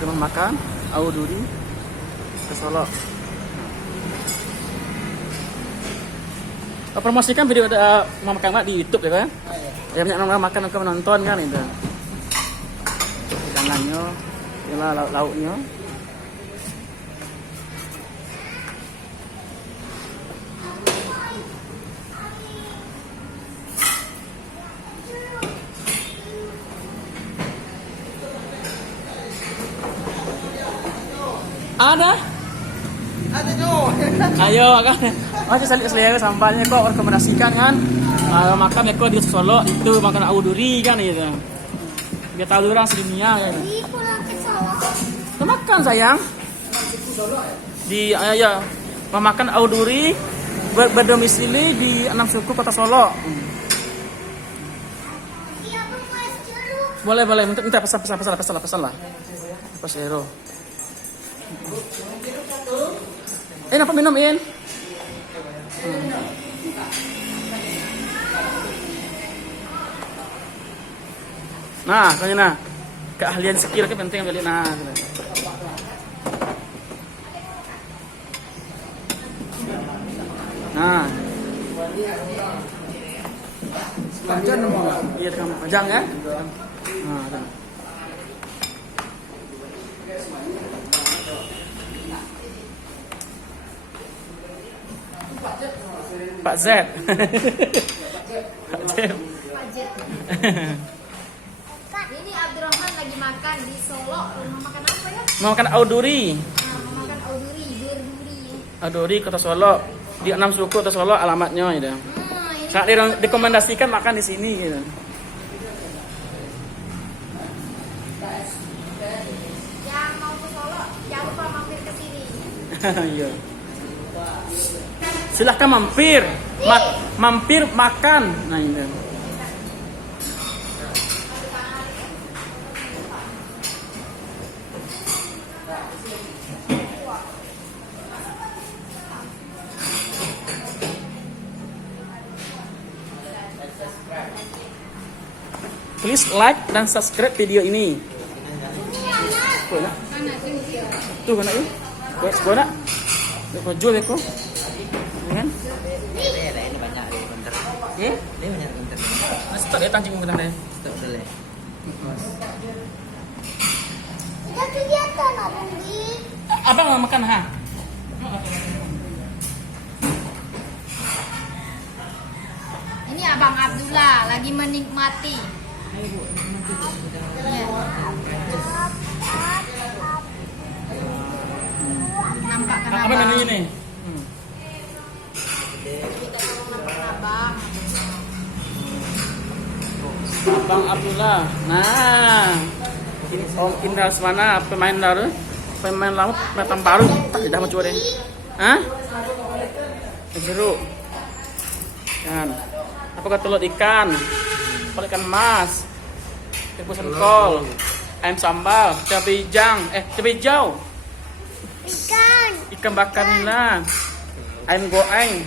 rumah makan Auduri ke Solo. Promosikan video rumah makan Mak di YouTube ya kan? Ya banyak orang makan ke menonton kan itu. Hidangannya, inilah lauknya. Ada tuh. Ayo makan. Masih selera sambalnya kok rekomendasikan kan. Makan ya kok di Solo itu makan Auduri kan gitu. Dia tahu orang sedunia kan. Kita makan sayang. Di ya makan Auduri berdomisili di 6 suku Kota Solo. Boleh minta pesan lah. Pas hero. Apa minum In? Nah, kayaknya nah. Keahlian skill kan penting beli nah. Nah. Panjang enggak? Iya, panjang ya? Nah, Pak Z. Pak Z. Ini Abdurrahman lagi makan di Solo. Mau makan apa ya? Mau makan Auduri. Mau makan Auduri, Auduri Kota Solo. Di 6 suku Kota Solo alamatnya gitu. Sangat direkomendasikan makan di sini gitu. Yang mau ke Solo, jangan lupa mampir ke sini. Iya. Silahkan mampir, mampir makan. Nah ini. Please like dan subscribe video ini. Tuh kan itu. Buat nak. Kau jual aku. Kan? Ini banyak di bentar. Eh? Ini banyak bentar. Stop ya tancing bentar deh. Stop dulu. Udah kegiatan Abang Di. Abang mau makan ha? Ini Abang Abdullah lagi menikmati. Ya. Nampak kan Apa Abang? namanya nih? Abang Abdullah. Nah, ini Om Indra Semana pemain lama datang baru tak dah mencoba deh. Hah? Jeruk. Kan. Apa kata telur ikan? Telur ikan mas. Ikan sengkol. Ayam sambal, cabai hijau. Ikan bakar nila. Ayam goreng.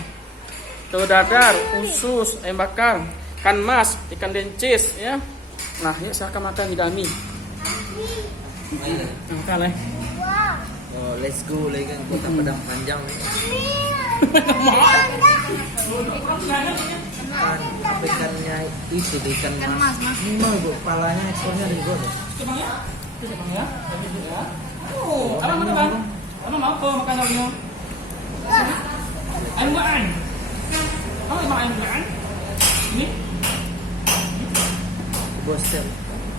Telur dadar, usus, ayam bakar. Ikan mas, ikan dencis ya. Nah, ya silakan makan hidami. Makan lah. Oh, let's go lagi kan kota Padang panjang nih. Ikannya itu ikan mas. Ini mau bu, kepalanya ekornya ada juga. Bang ya? Itu Bang ya. Oh, abang mana Bang? Abang mau apa makan lauknya? Ayam goreng. Kamu mau ayam goreng? Ini? Bosel.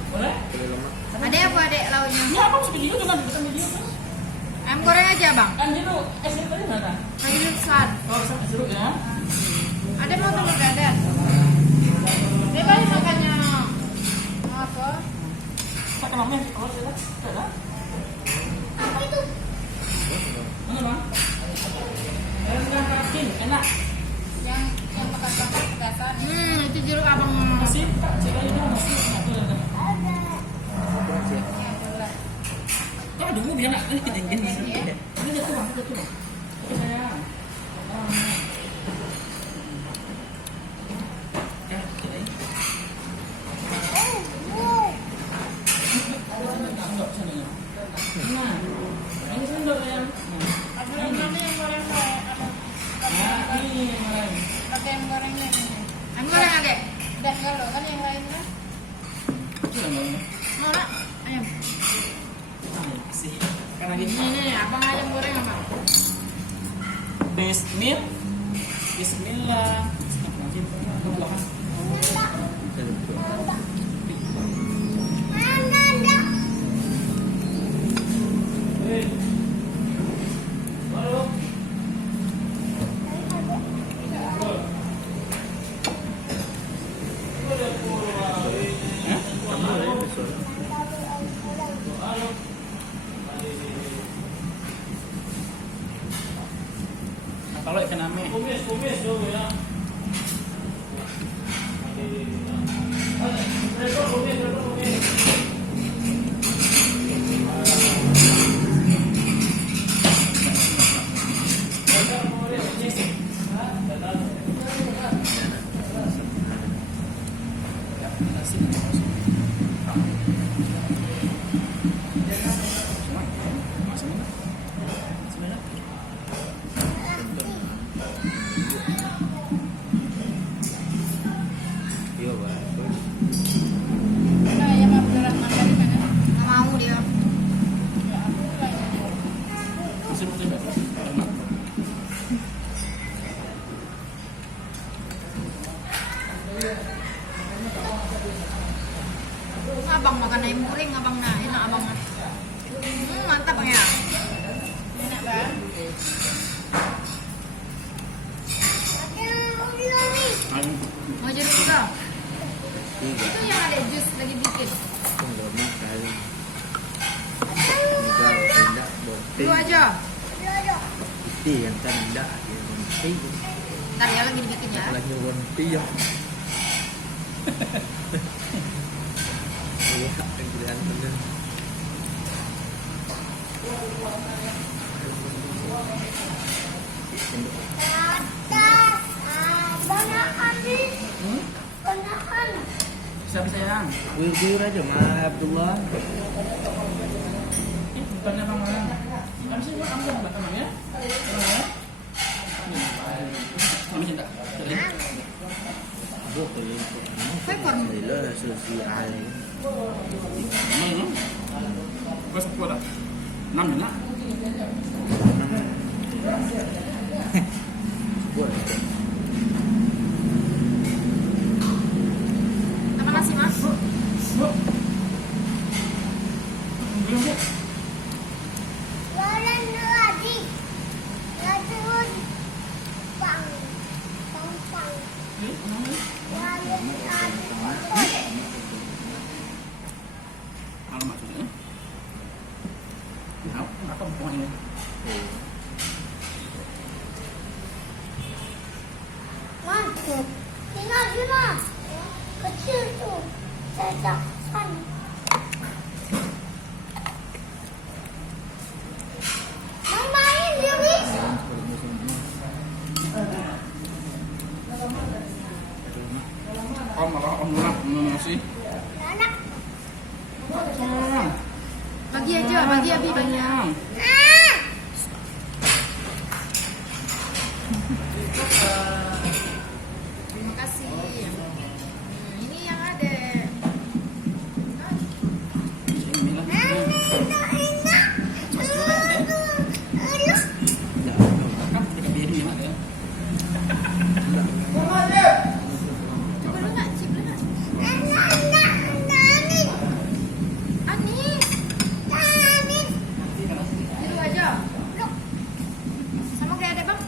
Boleh? Boleh lemak. Ada apa adek lauknya? Ini apa sih video kan bukan video kan? Ayam goreng aja Bang. Kan jeruk, jeruk tadi mana? Kayu salad. Oh, sama jeruk ya. Ada mau telur dadar? Dia balik makannya apa? Pakai namanya kalau tidak ada. Apa itu? Mana Bang? Ayam kacang enak. Yang pakai pedasan. Itu jeruk abang Masih, coba ini masih. Kau dulu biar nak ini gini. Ini jatuh Bang, jatuh. Oke sayang. Nah, ini sendok ya. Ada yang goreng kayak Nah, ini yang goreng. ada yang gorengnya ini. Yang goreng ada? Dan kalau kan yang lain kan? Itu yang goreng. Mau nak? Ayam. Sih. Kan lagi Ini abang ayam goreng apa? Bismillah. Bismillah. Kalau ikan ame. Kumis dulu ya. Iya, Pak. Nah, ayam Abdurrahman tadi mana? Nggak mau dia. Abang makan ayam goreng, abang nah enak abang nah. Mantap bang ya. Enak kan? Mau jeruk juga? Tiga. Itu yang ada jus lagi bikin. Enggak makan. Tiga, tidak, boti. Dua aja. Itu yang tidak, yang boti. Ntar ya lagi dibikin ya. Lagi boti ya. Iya, penggilaan bener. Siapa sayang? Wir aja, Ma Abdullah. Bukannya bang orang. Kan sih gua ambil belakang ya. Kami cinta. Bố thì thì nó là sự gì ai Gua sepuluh dah. 6 juga. bố Sama nasi mas. Apa maksudnya? Apa pokoknya? Mantap. Gina. Kecil tuh. Cecakan. Mau main dia, Bis? Om malah om nak nasi. Anak. Bagi aja, bagi Abi banyak. Ah! Terima kasih. Ini yang ada. Coba lu nggak, cip lu nggak? Anis. Itu aja. Sama kayak ada bang.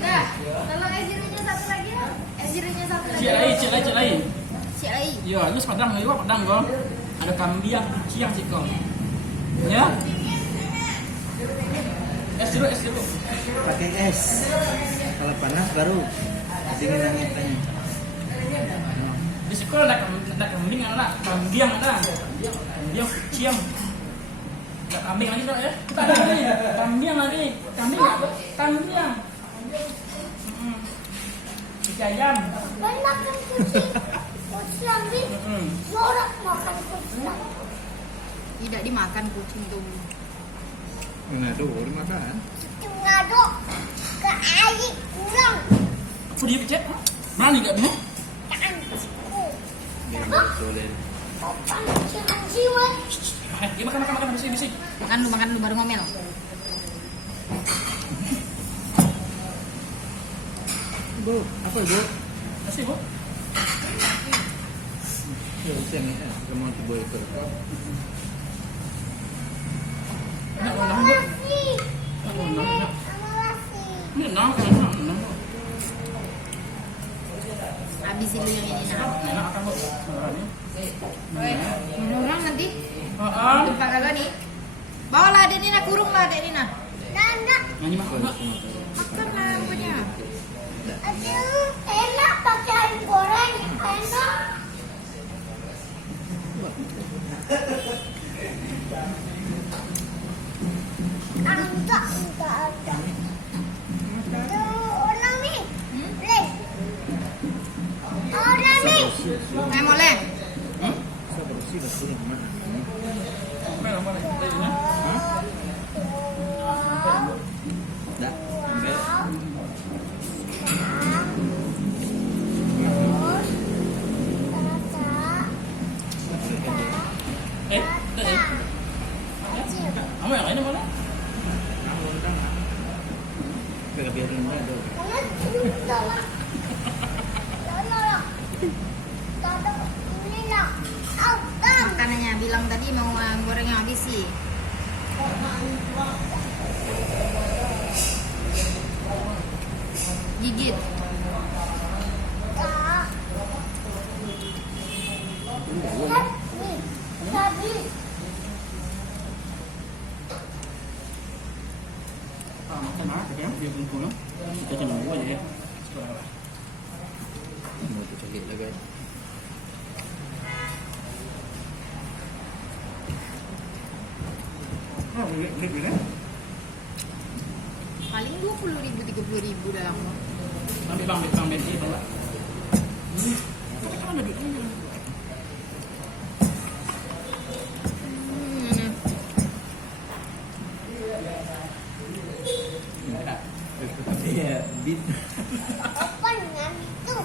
Dah, tolong esirinya satu lagi ya. Esirinya satu lagi. Cik lai. Siap lagi. Ya, ini padang lagi padang kok. Ada kambing, ciang sih kok. Ya. Es jeruk. pakai es kalau panas baru dingin angetnya. Di sekolah ada kambing ada, kambing ada. Kambing ciang. Ada kambing lagi dong ya. Kita ada lagi. Kambing lagi. Kambing. Ikan ayam. Banyak kan kucing. Kucing Bi. Norak makan kucing. Tidak dimakan kucing tuh. Nah, tuh dimakan. Kucing ngado ke air pulang. Apa dia cek? Berani gak dia? Tangan siku. Dia boleh. Opan jangan jiwa. Dia makan bisik. Makan lu baru ngomel. Bu, apa ibu? Kasih bu. Ya, ujian ya. Kamu mau coba itu. Enak bu. Makasih. Enak. Makasih. Ini enak. Habisin lu yang ini nah. Enak akan bu. Orang nanti Ah. tempat kagak nih. Bawalah adek Nina, kurung lah adek Nina. Nanda. Nyanyi makan enggak? Makan lah punya. Aduh, enak pakai ayam goreng. Enak. Enggak ada. Tuh, orang nih. Leh. Orang nih. Boleh. Sabar sih, kurang mana? Mana? Dah, ambil. Kamu yang lainnya mana? Biarin aja. Makanannya bilang tadi mau goreng yang habis sih. Gigit. Makan apa ya? Dia pun pulang. Kita nunggu aja ya. Mau tu sakit lah guys. Oh, boleh. Paling 20.000 30.000 dalam. Ambil bang, bensin bawa. Kan ada duitnya. Iya, bit. Open kan itu.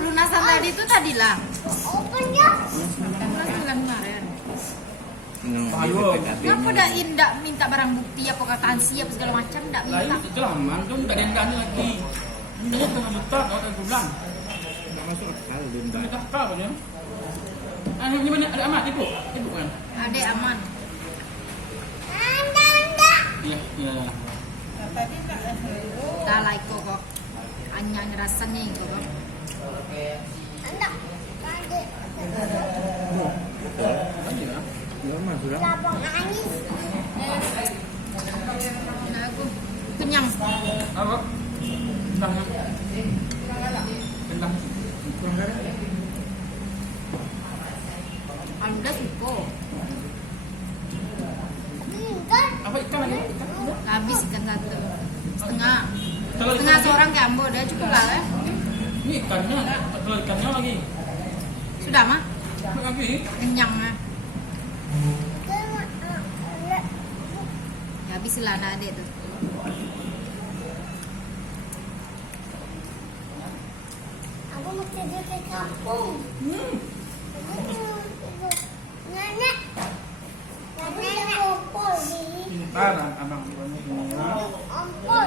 Lunasan tadi itu tadi lah. Open ya. Lunasan bulan kemarin. Ayo. Kenapa dah indak minta barang bukti apa kataan siap segala macam ndak Lah minta. itu kelamaan kan tak dendanya lagi. Dendanya setengah juta kalau ada bulan. Enggak masuk akal denda. Kita apa punya? Ini mana ada amat ibu? Ibu kan? Adek aman. Anda. Iya. Dah lah kok. Anyang rasanya itu kok. Anda. Anda. Iya. Ya, Mas, sudah. Lapang angin. Nah, aku kenyang. Apa? Tentang. Kurang kan? Anda suko. Kan. Apa ikan lagi? Habis ikan satu. Setengah. Kalau Setengah ikan seorang ke Ambo dah cukup lah ya. Ini ikannya, kalau ikannya lagi. Sudah mah? Lagi. Kenyang lah. Ya habis lah anak adek tu. Aku mau tidur ke kampung. Nenek. Nenek ompol di. Parah, abang. Ompol.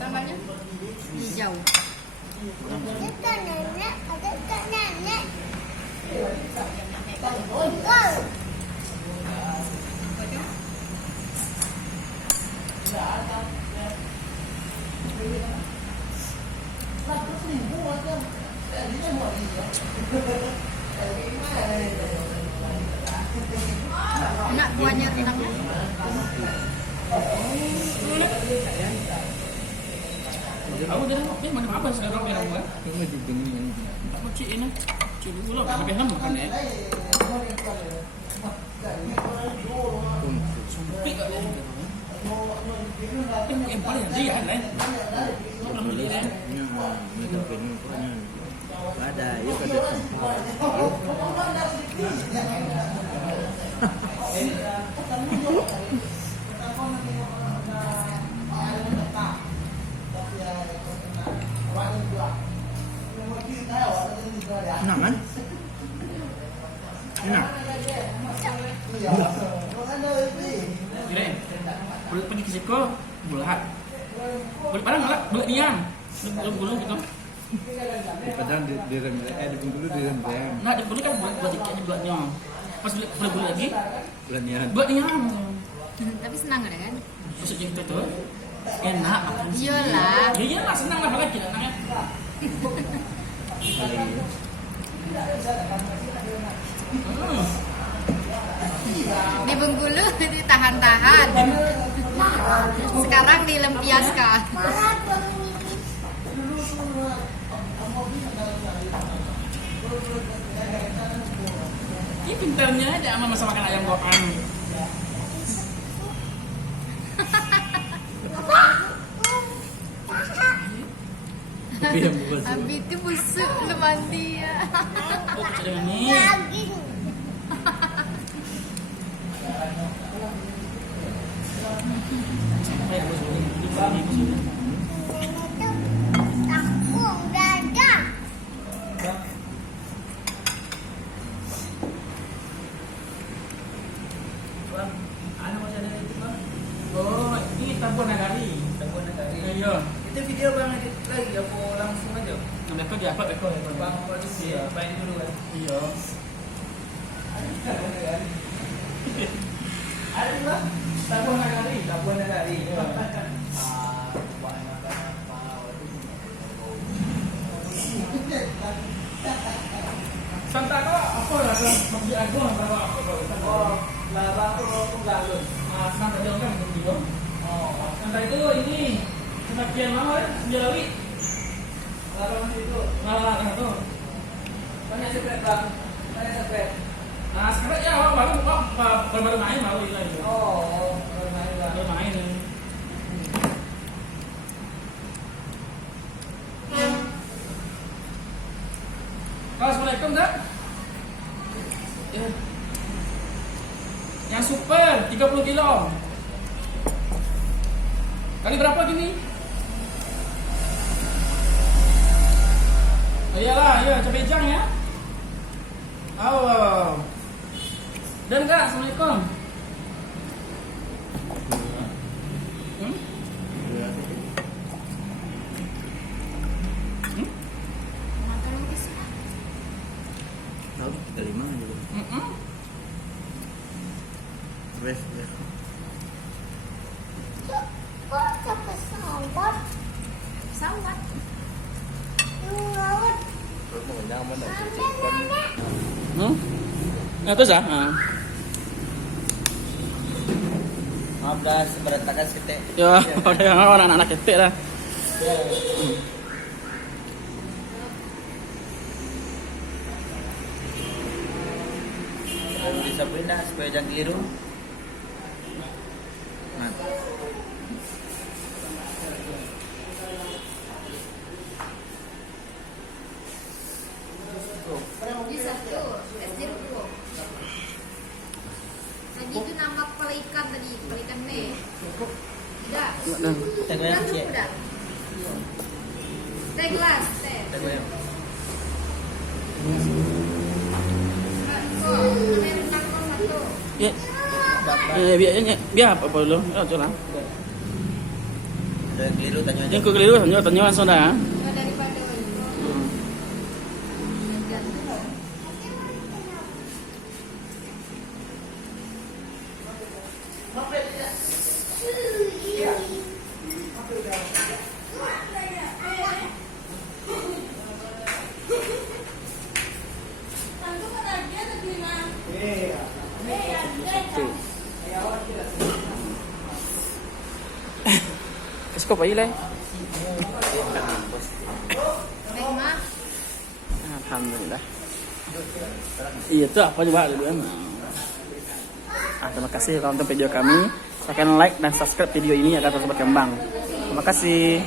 Sambalnya hijau. Ada kan nenek. Ada kan nenek. Ompol. Enak buahnya rendangnya. Aku dah nak, mana apa sekarang dia nak? Cuma di dengan Tak macam ini. Cik dulu lah, lebih lama makan ya. Sumpit kat dia. Yang paling dia kan, Tak boleh dia. ada, ya kada Enak kan? Enak. Kira bulat pergi ke siko bulat. Bulat padang enggak? Bulat diam. Bulat gitu. Padahal di Bengkulu di rem. Nah, di bulat kan bulat dikitnya bulatnya. Pas bulat lagi Bulannya. bulat diam. Tapi senang ada kan? Maksudnya gitu tuh enak makan sini. Iyalah. Ya iyalah senang lah apalagi enaknya. Di Bengkulu ditahan-tahan. Sekarang dilempiaskan. Ini pintarnya aja sama masa makan ayam goan. Abi itu busuk lu mandi ya. Oh, kecil dengan ini. Daging. Sampai aku suruh ini. Tanggung dada. Bang, anu masih ada itu bang. Oh, ini tabur nagari. Tabur Nagari. Iya. Itu video bang edit lagi apa langsung aja? Nah, mereka di upload mereka ya Bang produksi ya, main dulu kan. Iya. Ada bang? Tabur nagari. Tabur Nagari. Santa ko apa lah magdi ago ang bawa ako. Oh, laba ko galon. Santa dia kan begitu. Oh, Santa itu ini sebagian mau ya, Jalawi. laba itu. Nah, itu. Banyak secret bang. Banyak secret. Nah, sekarang ya baru main baru ini. Oh, bermain bang. Baru main. Assalamualaikum, Kak. Ya. Yang super 30 kilo. Kali berapa gini? Oh iyalah, iya cabai jang ya. Oh. Dan Kak, Assalamualaikum. Hmm? Makan bisa. Tahu kita 5 aja. Rest. Kok sampai sawat? Sama. Ngawat. Nyaman Nenek. Nah, terus ah. Ah. Maaf guys, berantakan sete. Ya, ada yang anak-anak ketek lah. Bisa pindah supaya jangan keliru. Mantap. Bisa tuh. Es jeruk tuh. Tadi itu nama kepala ikan tadi, kepala ikan nih. Tidak. Kita goyang sih. Udah. Teh gelas, teh. Kita goyang. Oh, ada rendang kok satu. Ya. Biar apa dulu? Oh, coba. Ada yang keliru tanya aja. Yang ku keliru tanya langsung dah. Enggak daripada itu. Kesko pa ilay. Baik mah. Alhamdulillah. Iya tuh apa coba dulu kan. Terima kasih kalau nonton video kami. Silahkan like dan subscribe video ini agar terus berkembang. Terima kasih.